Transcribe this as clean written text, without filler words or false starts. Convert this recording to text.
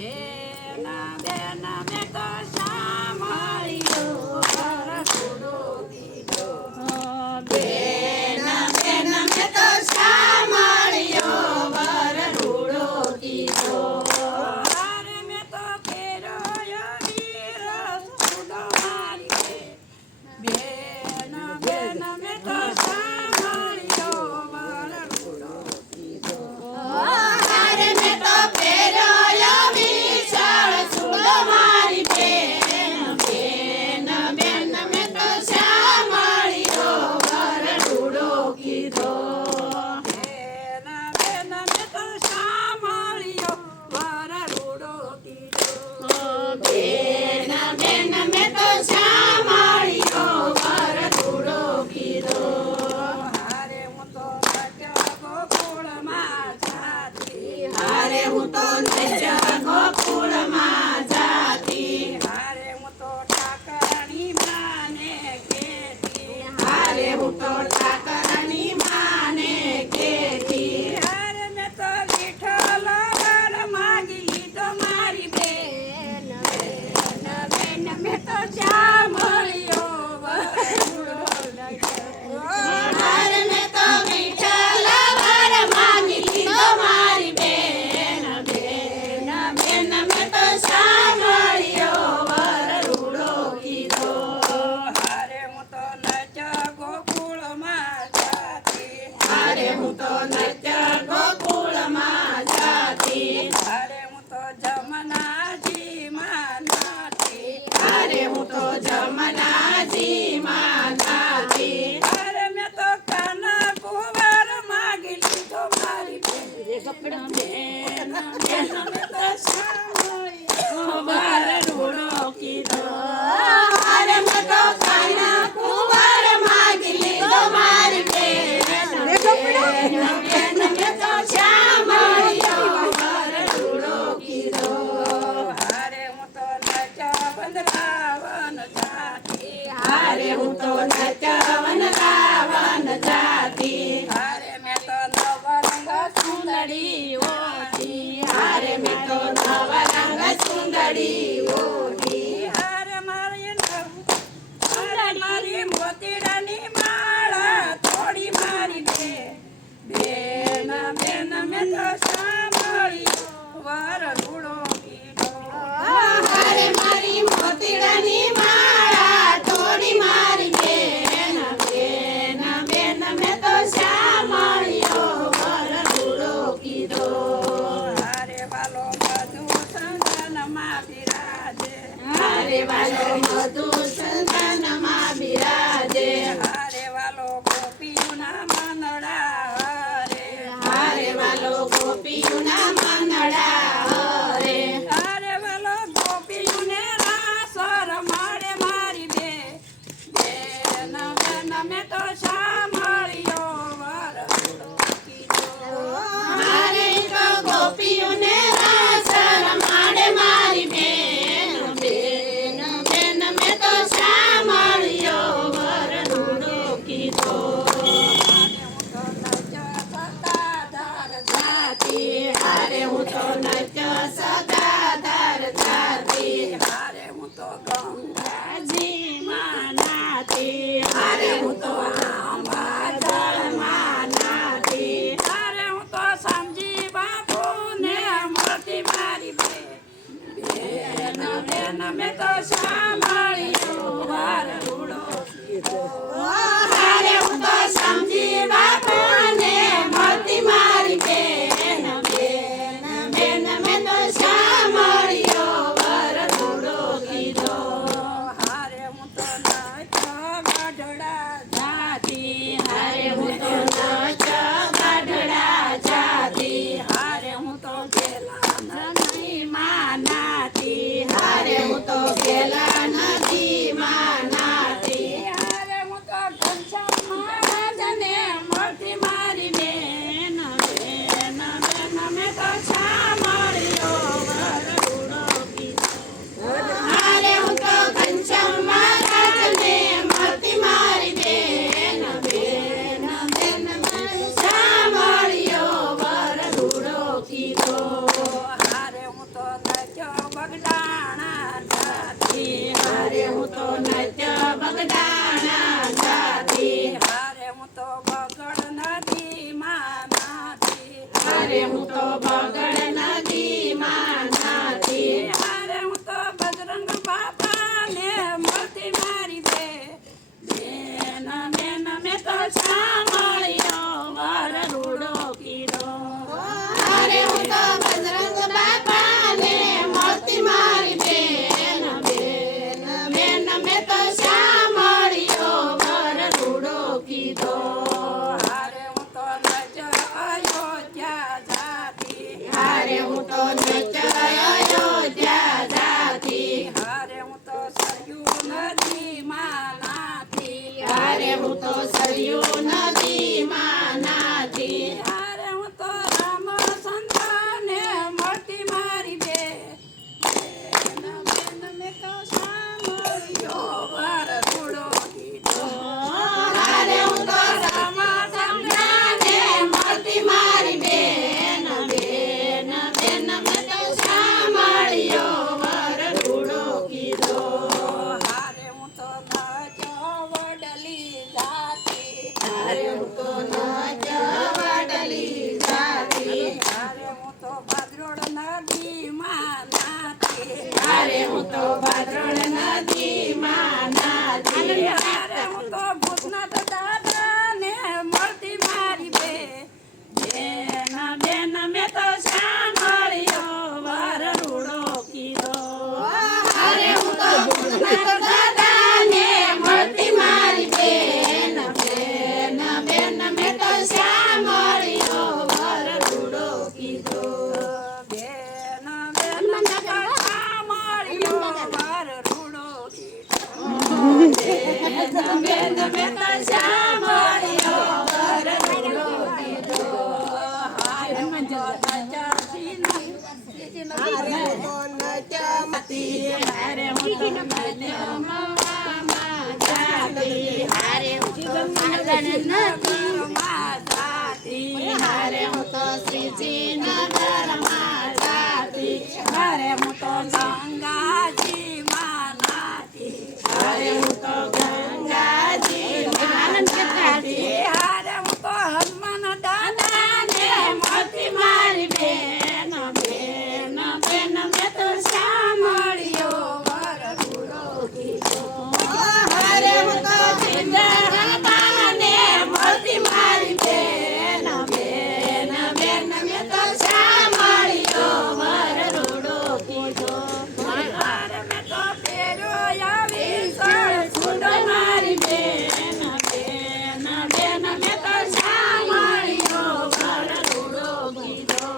બેન બેન મેં તો સાંભળ્યું વરઘોડો કીધો. બેન બેન મેં તો સાંભળ્યો વરઘોડો કીધો. હારે મેં તો ફેર્યો વીર સુડો મારી બેન બેન મેં તો સાંભળ્યો વરઘોડો કીધો. હારે મેં તો પહેર્યો વિશાળ ચૂડો મારી બેન. બેન બેન મેં તો સાંભળ્યો વરઘોડો કીધો. બેન બેન મેં તો સાંભળ્યો વરઘોડો કીધો. બેન બેન મેં તો સાંભળ્યો વરઘોડો કીધો. હારે હું તો નટ્યો ગોકુળમાં જાતી. હારે હું તો નટ્યો ગોકુળમાં જાતી. હારે હું તો ઠાકરની માને કહેતી. હારે હું તો ઠાકરની માને કહેતી. હારે મેં તો વિઠ્ઠલ વર માગી લીધો મારી બેન. બેન બેન મેં તો સાંભળ્યો વરઘોડો કીધો. હારે મેં તો વિઠ્ઠલ વર માગી લીધો મારી બેન. બેન બેન મેં તો સાંભળ્યો વરઘોડો કીધો. હારે હું તો નટ્યો ગોકુળમાં જાતી. હારે હું તો નટ્યો ગોકુળમાં જાતી. હારે હું તો જમનાજીમાં નાતી. હારે હું તો જમનાજીમાં નાતી. હારે મેં તો કાના કુંવર માગી લીધો મારી બેન. બેન બેન મેં તો સાંભળ્યો વરઘોડો કીધો. હારે મેં તો કાના કુંવર માગી લીધો મારી બેન. બેન બેન મેં તો સાંભળ્યો વરઘોડો કીધો. હારે હું તો નટ્યો વનરાવન જાતી. હારે હું તો નટવન રાવણ જાતી. હારે મેં તો નવરંગ સુંદરી ઓઢી. હારે મેં તો નવરંગ સુંદરી ઓઢી. હારે મારી મારી મોતીડાની માળા થોડી મારી બેન બેન મેં તો સાંભળ્યો વરઘોડો કીધો. હારે મારી મોતીડાની માળા તોડી મારી બેન. બેન બેન મેં તો સાંભળ્યો વરઘોડો કીધો. હારે વાલો બધું સંગનમાં બિરાજે. હારે વાલો મધુ સંગનમાં બિરાજે. હારે વાલો ગોપીઓના મનડા હરે. હારે વાલો ગોપીઓના મનડા હરે. હારે વાલો ગોપીઓને રાસ રમાડે મારી બેન. બેન મેં તો સાંભળ્યો વરઘોડો કીધો. હારે તો ગોપીઓને રાસ રમાડે મારી બેન. બેન બેન મેં તો સાંભળ્યો વરઘોડો કીધો. હારે હું તો નજર સત્તાધાર જાતી. જાતી. તો નચાય અયોધ્યા જાતી. હારે હું તો સરયુ નદીમાં નાતી. હારે હું તો સરયુ નદીમાં નાતી. હારે હું તો રામચંદ્રને મળતી મારી બેન મેં તો સાંભળ્યો વરઘોડો કીધો. હારે હું તો રામચંદ્રને મળતી મારી બેન. બેન બેન મેં તો સાંભળ્યો વરઘોડો કીધો. હારે હું તો નચો વડલી જાતી. હારે હું તો નચવાડલી જાતી. હારે હું તો ભાદરોડ નદીમાં નાતી. હારે હું તો ભાદરણ નદીમાં નાતી. હારે હું તો ભૂતનાથ દાદાને મળતી મારી બેન મેં તો સાંભળ્યો વરઘોડો કીધો. હારે હું તો ભૂતનાથ દાદાને મળતી મારી બેન. બેન બેન મેં તો સાંભળ્યો વરઘોડો કીધો. બેન મેં તો સાંભળ્યો વરઘોડો કીધો. બેન મેં તો સાંભળ્યો વરઘોડો કીધો. હારે હું તો નચરતી હારે હું તો નચમતી. હારે હું તો નચમવામાં જાતી. હારે હું તો સાગર નદીમાં જાતી. હારે હું તો શ્રીજીનગરમાં જાતી. હારે હું તો ગંગાજીમાં નાતી. હારે હું તો ગંગાજીમાં નાતી. હારે હું તો હનુમાન દાદાને મળતી મારી બેન બેન બેન મેં તો સાંભળ્યો વરઘોડો કીધો. હારે હું તો ચિંદ્રદાને મળતી મારી બેન. બેન બેન મેં તો સાંભળ્યો વરઘોડો કીધો. હારે મેં તો પેરો આવી સળસુડો મારી બેન બેન બેન મેં તો સાંભળ્યો વરઘોડો કીધો.